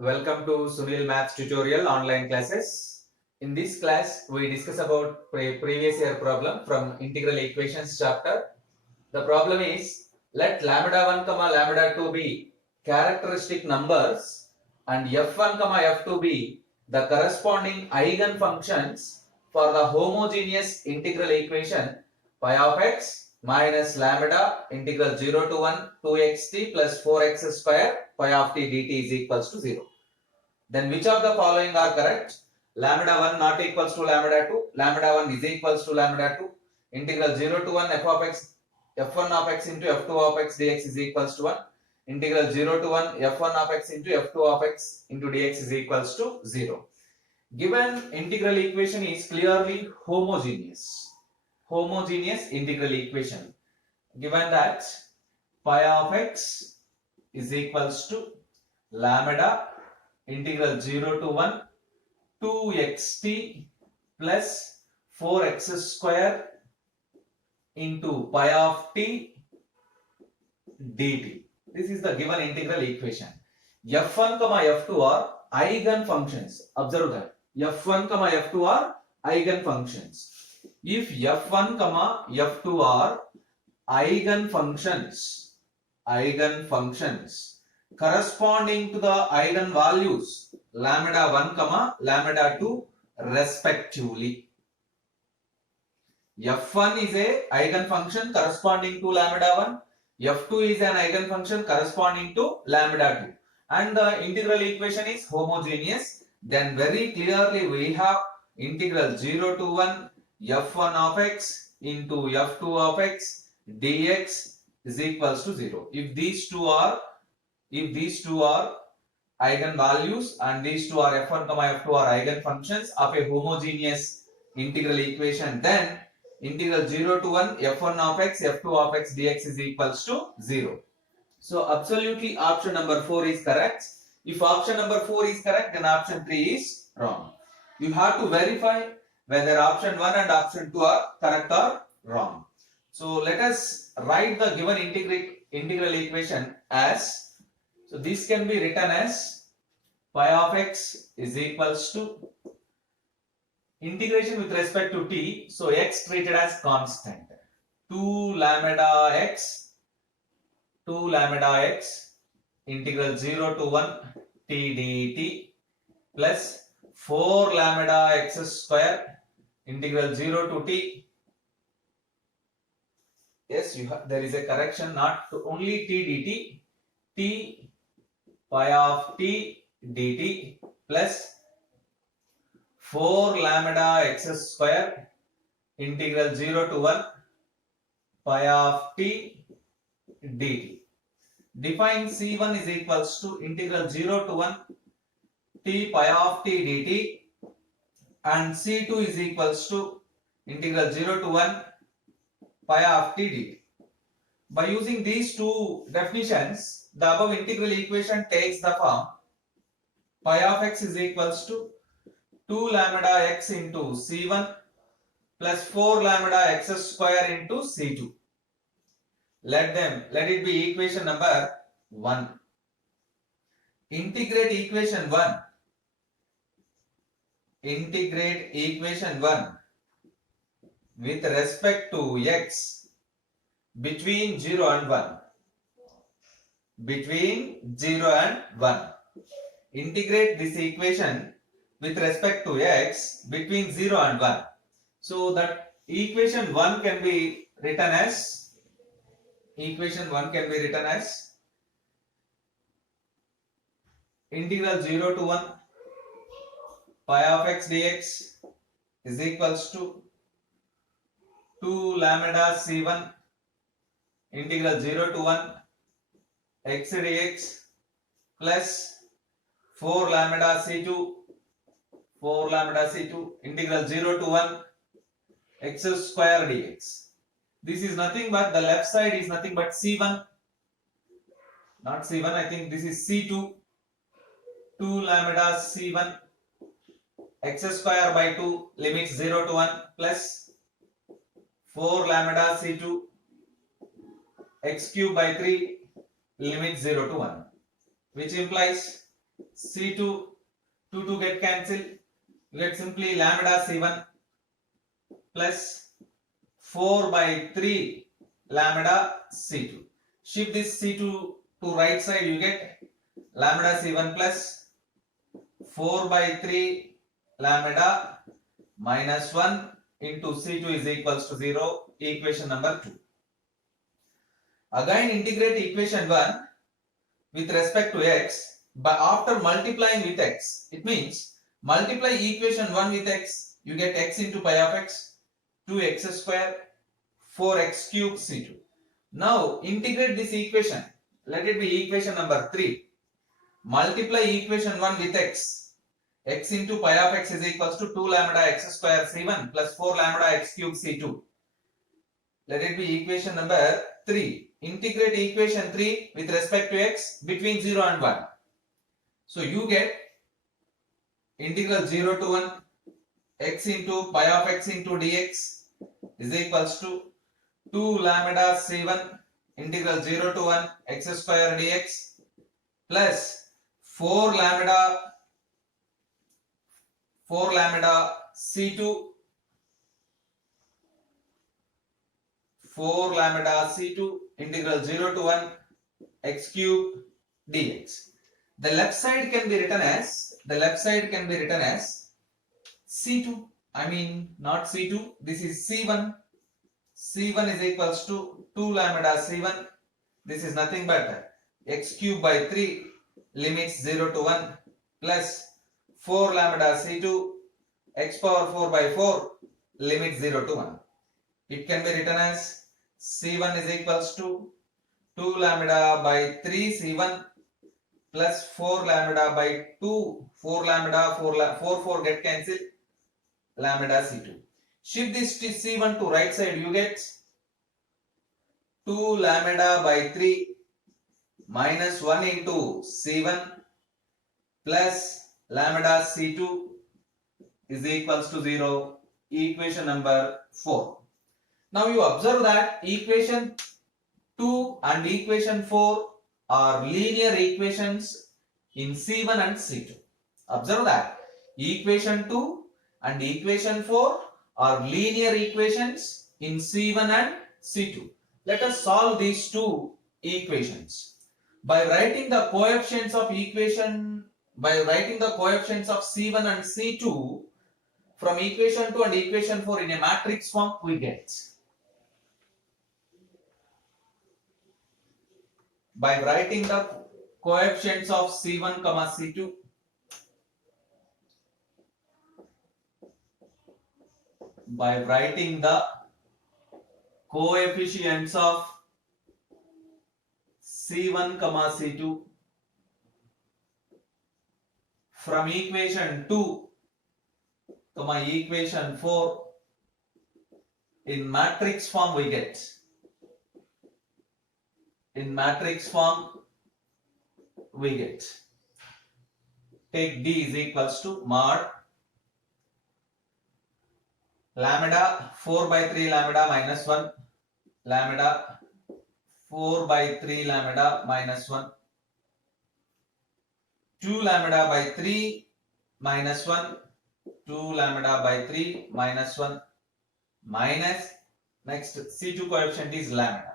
Welcome to Sunil Maths tutorial online classes. In this class, we discuss about previous year problem from integral equations chapter. The problem is, let lambda 1 comma lambda 2 be characteristic numbers and f1 comma f2 be the corresponding eigenfunctions for the homogeneous integral equation phi of x minus lambda integral 0 to 1 2xt plus 4x square phi of t dt is equals to 0. Then which of the following are correct? Lambda 1 not equals to lambda 2, lambda 1 is equals to lambda 2, integral 0 to 1 f of x, f1 of x into f2 of x dx is equals to 1, integral 0 to 1 f1 of x into f2 of x into dx is equals to 0. Given integral equation is clearly homogeneous integral equation. Given that phi of x is equals to lambda integral 0 to 1 2xt plus 4x square into pi of t dt. This is the given integral equation. f1 comma f2 are eigenfunctions. Observe that f1 comma f2 are eigenfunctions. If f1 comma f2 are eigenfunctions corresponding to the eigenvalues lambda 1 comma lambda 2 respectively. f1 is a eigenfunction corresponding to lambda 1, f2 is an eigenfunction corresponding to lambda 2, and the integral equation is homogeneous. Then very clearly we have integral 0 to 1 f1 of x into f2 of x dx is equals to 0. If these two are eigenvalues and these two are f1 comma f2 are eigenfunctions of a homogeneous integral equation, then integral 0 to 1 f1 of x f2 of x dx is equals to 0. So absolutely option number 4 is correct. If option number 4 is correct, then option 3 is wrong. You have to verify whether option 1 and option 2 are correct or wrong. So let us write the given integral equation as, so this can be written as phi of x is equals to integration with respect to t, so x treated as constant, 2 lambda x integral 0 to 1 t dt plus 4 lambda x square integral 0 to t. Yes, there is a correction, not to only t dt, t pi of t dt plus 4 lambda x square integral 0 to 1 pi of t dt. Define C1 is equals to integral 0 to 1 t pi of t dt and C2 is equals to integral 0 to 1 pi of t dt. By using these two definitions, the above integral equation takes the form pi of x is equals to 2 lambda x into C1 plus 4 lambda x square into C2. Let it be equation number 1. Integrate equation 1 with respect to x between 0 and 1. Integrate this equation with respect to x between 0 and 1. So that equation 1 can be written as integral 0 to 1 pi of x dx is equals to 2 lambda c1 integral 0 to 1 x dx plus 4 lambda c2 integral 0 to 1 x square dx. This is nothing but, the left side is nothing but c1, not c1, I think this is c2, 2 lambda c1 x square by 2 limits 0 to 1 plus 4 lambda c2 x cube by 3 limits 0 to 1, which implies C2, 2 get cancelled. You get simply lambda C1 plus 4 by 3 lambda C2. Shift this C2 to right side, you get lambda C1 plus 4 by 3 lambda minus 1 into C2 is equals to 0. Equation number 2. Again integrate equation 1 with respect to x, but after multiplying with x. It means multiply equation 1 with x, you get x into pi of x, 2x square, 4x cube C2. Now integrate this equation. Let it be equation number 3. Multiply equation 1 with x. X into pi of x is equals to 2 lambda x square C1 plus 4 lambda x cube C2. Let it be equation number 3. Integrate equation 3 with respect to x between 0 and 1. So you get integral 0 to 1 x into pi of x into dx is equals to 2 lambda C1 integral 0 to 1 x square dx plus 4 lambda C2 4 lambda C2 integral 0 to 1 x cube dx. The left side can be written as C2. I mean not C2. This is C1. C1 is equals to 2 lambda C1. This is nothing but x cube by 3 limits 0 to 1 plus 4 lambda C2 x power 4 by 4 limits 0 to 1. It can be written as C1 is equals to 2 lambda by 3 C1 plus 4 lambda by 2 4 lambda 4 get cancelled lambda C2. Shift this C1 to right side, you get 2 lambda by 3 minus 1 into C1 plus lambda C2 is equals to 0. Equation number 4. Now you observe that equation 2 and equation 4 are linear equations in C1 and C2. Observe that equation 2 and equation 4 are linear equations in C1 and C2. Let us solve these two equations by writing the coefficients of C1 and C2 from equation 2 and equation 4 in a matrix form. We get by writing the coefficients of C1, C2 by writing the coefficients of C1, C2 from equation 2, equation 4 in matrix form we get. In matrix form we get. Take D is equals to mod lambda 4 by 3 lambda minus 1 lambda 4 by 3 lambda minus 1 2 lambda by 3 minus 1 2 lambda by 3 minus 1 minus next C2 coefficient is lambda.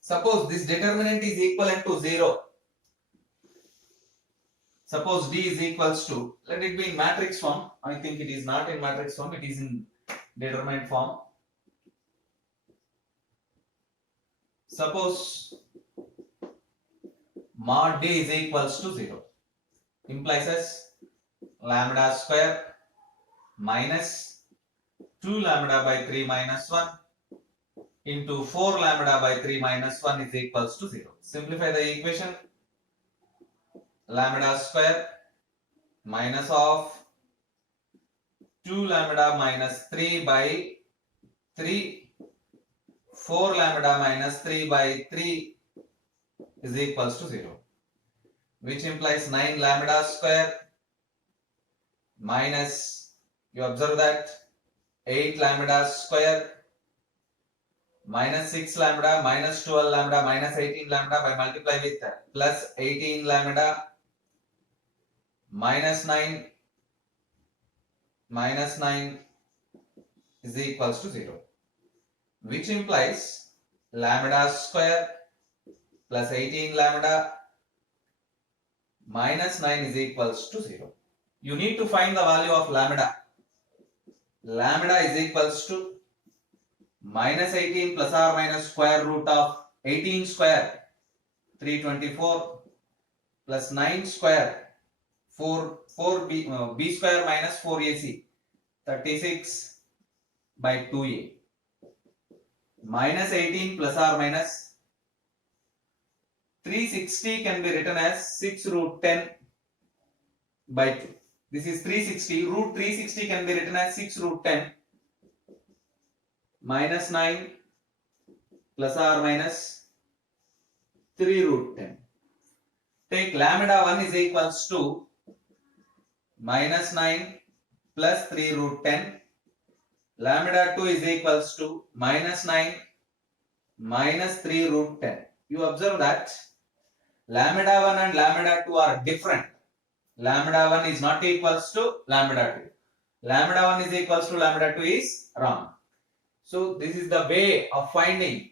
Suppose this determinant is equivalent to 0. Suppose D is equals to, let it be in matrix form. I think it is not in matrix form, it is in determinant form. Suppose mod D is equals to 0. Implies as lambda square minus 2 lambda by 3 minus 1 into 4 lambda by 3 minus 1 is equals to 0. Simplify the equation. Lambda square minus of 2 lambda minus 3 by 3 4 lambda minus 3 by 3 is equals to 0, which implies 9 lambda square minus, you observe that 8 lambda square minus 6 lambda minus 12 lambda minus 18 lambda by multiply with plus 18 lambda minus 9 is equals to 0, which implies lambda square plus 18 lambda minus 9 is equals to 0. You need to find the value of lambda. Lambda is equals to minus 18 plus or minus square root of 18 square 324 plus 9 square 4b square minus 4ac 36 by 2a minus 18 plus or minus 360 can be written as 6 root 10 by 2. This is 360. Root 360 can be written as 6 root 10 minus 9 plus or minus 3 root 10. Take lambda 1 is equals to minus 9 plus 3 root 10. Lambda 2 is equals to minus 9 minus 3 root 10. You observe that lambda 1 and lambda 2 are different. Lambda 1 is not equals to lambda 2. Lambda 1 is equals to lambda 2 is wrong. So this is the way of finding.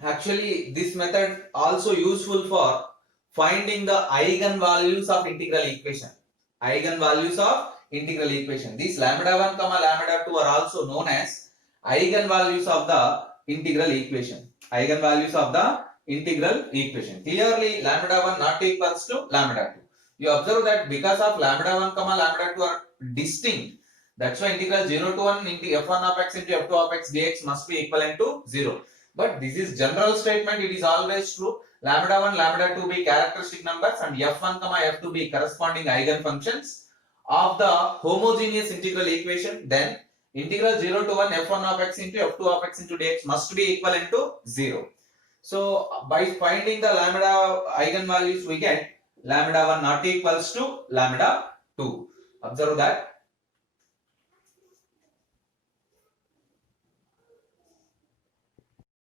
Actually, this method also useful for finding the eigenvalues of integral equation. Eigenvalues of integral equation. These lambda 1 comma lambda 2 are also known as eigenvalues of the integral equation. Eigenvalues of the integral equation. Clearly, lambda 1 not equals to lambda 2. You observe that because of lambda 1 comma lambda 2 are distinct, that's why integral 0 to 1 into f1 of x into f2 of x dx must be equivalent to 0. But this is general statement, it is always true. Lambda 1, lambda 2 be characteristic numbers and f1 comma f2 be corresponding eigenfunctions of the homogeneous integral equation. Then integral 0 to 1 f1 of x into f2 of x into dx must be equivalent to 0. So by finding the lambda eigenvalues, we get lambda 1 not equals to lambda 2. Observe that